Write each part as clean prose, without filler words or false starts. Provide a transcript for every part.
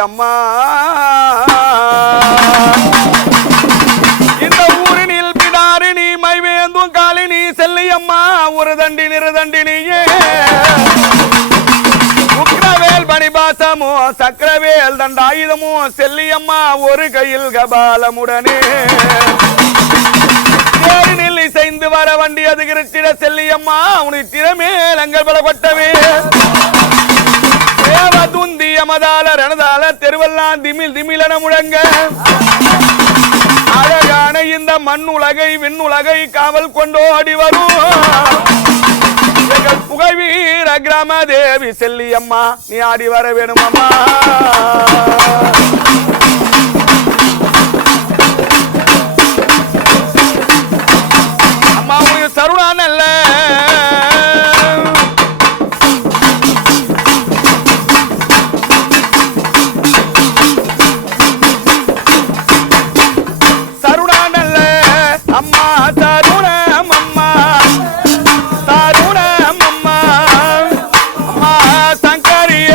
அம்மா இந்த ஊரினில் பிடாரிணி மைவேந்தும் காலினி செல்லி அம்மா ஒரு தண்டி நிறுதண்டினியே உக்ரவேல் பணிபாசமோ சக்கரவேல் தண்டாயுதமோ செல்லியம்மா ஒரு கையில் கபாலமுடனே தேரினில் இசைந்து வர வண்டி அது கிருச்சிட செல்லியம்மா உனக்கு திறமேலங்கள் பலப்பட்டவே துந்திய மதால ரணதால தெருவெல்லாம் திமில் திமிலன முழங்க அழகான இந்த மண்ணுலகை விண்ணுலகை காவல் கொண்டோடி வரும் எங்கள் புகை வீர கிராம தேவி செல்லியம்மா நீ ஆடி வர வேணும் அம்மா அம்மா உனக்கு சருணா நல்ல அம்மா தருணம் அம்மா தருணம் அம்மா அம்மா சங்கரிய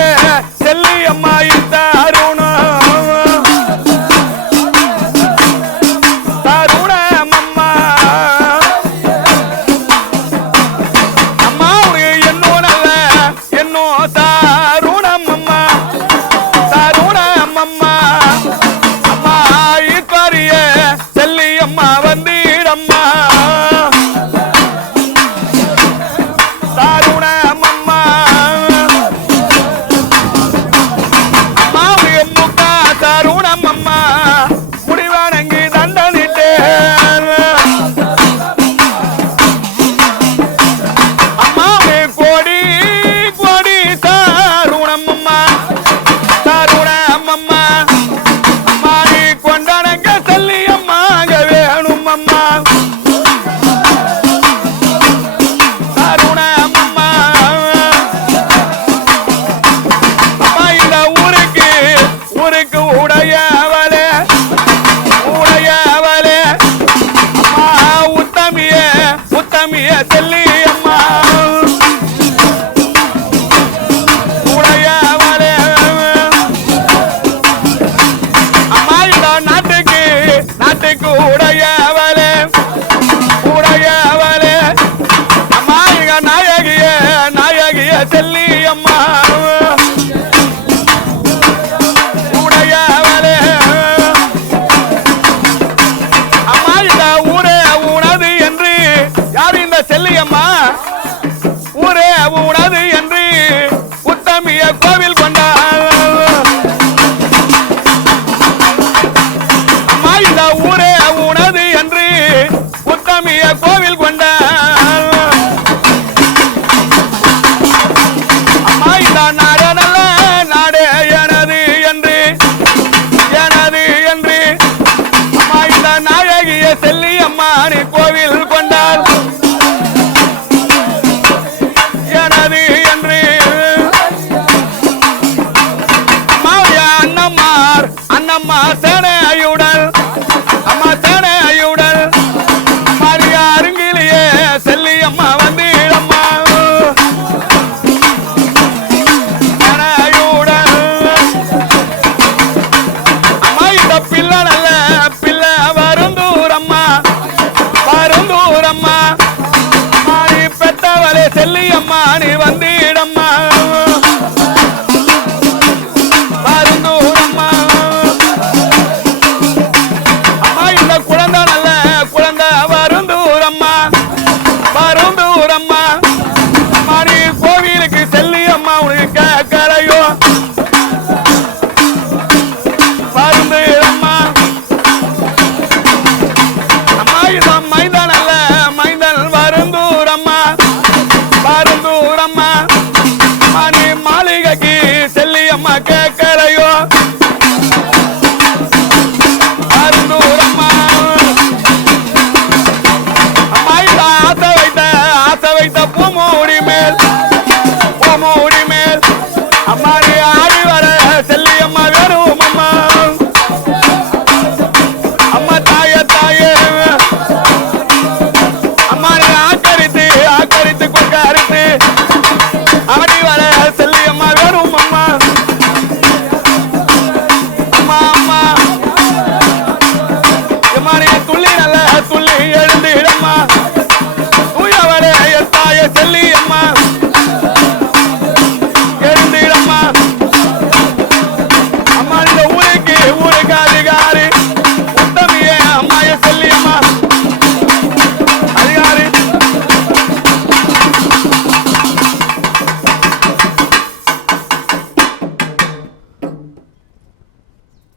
செல்லி அம்மா தருணம் தருணம் அம்மா அம்மா என்னோ நல்ல என்னோ தருணம் அம்மா தருணம் அம்மா அம்மா ஈஸ்வரிய செல்லி அம்மா வந்து அம்மா தாருணம் அம்மா அம்மா முக்கா தாருணம் அம்மா முடிவானங்கி தண்டனிட்டு அம்மா கோடி கோடி தாருணம் அம்மா தாருணம் அம்மா அம்மா நீ கொண்டானங்க சொல்லி அம்மாங்க வேணும் அம்மா ஊருக்கு உடையவளே உடையவளே அம்மா உத்தமிய உத்தமிய செல்லி அம்மா உடையவளே அம்மா இந்த நாட்டுக்கு நாட்டுக்கு உடையவளே உடையவளே அம்மா இங்க நாயகிய நாயகிய செல்லி அம்மா செல்லியம்மா ஊரே உனது என்று உத்தமிய கோவில் கொண்டார் அம்மா இந்த ஊரே உனது என்று உத்தமிய கோவில் கொண்டார் அம்மா இந்த நாடு நல்ல நாடு எனது என்று அம்மா இந்த நாயகிய செல்லியம்மா நீ கோவில் கொண்டார் அண்ணம்மா சேன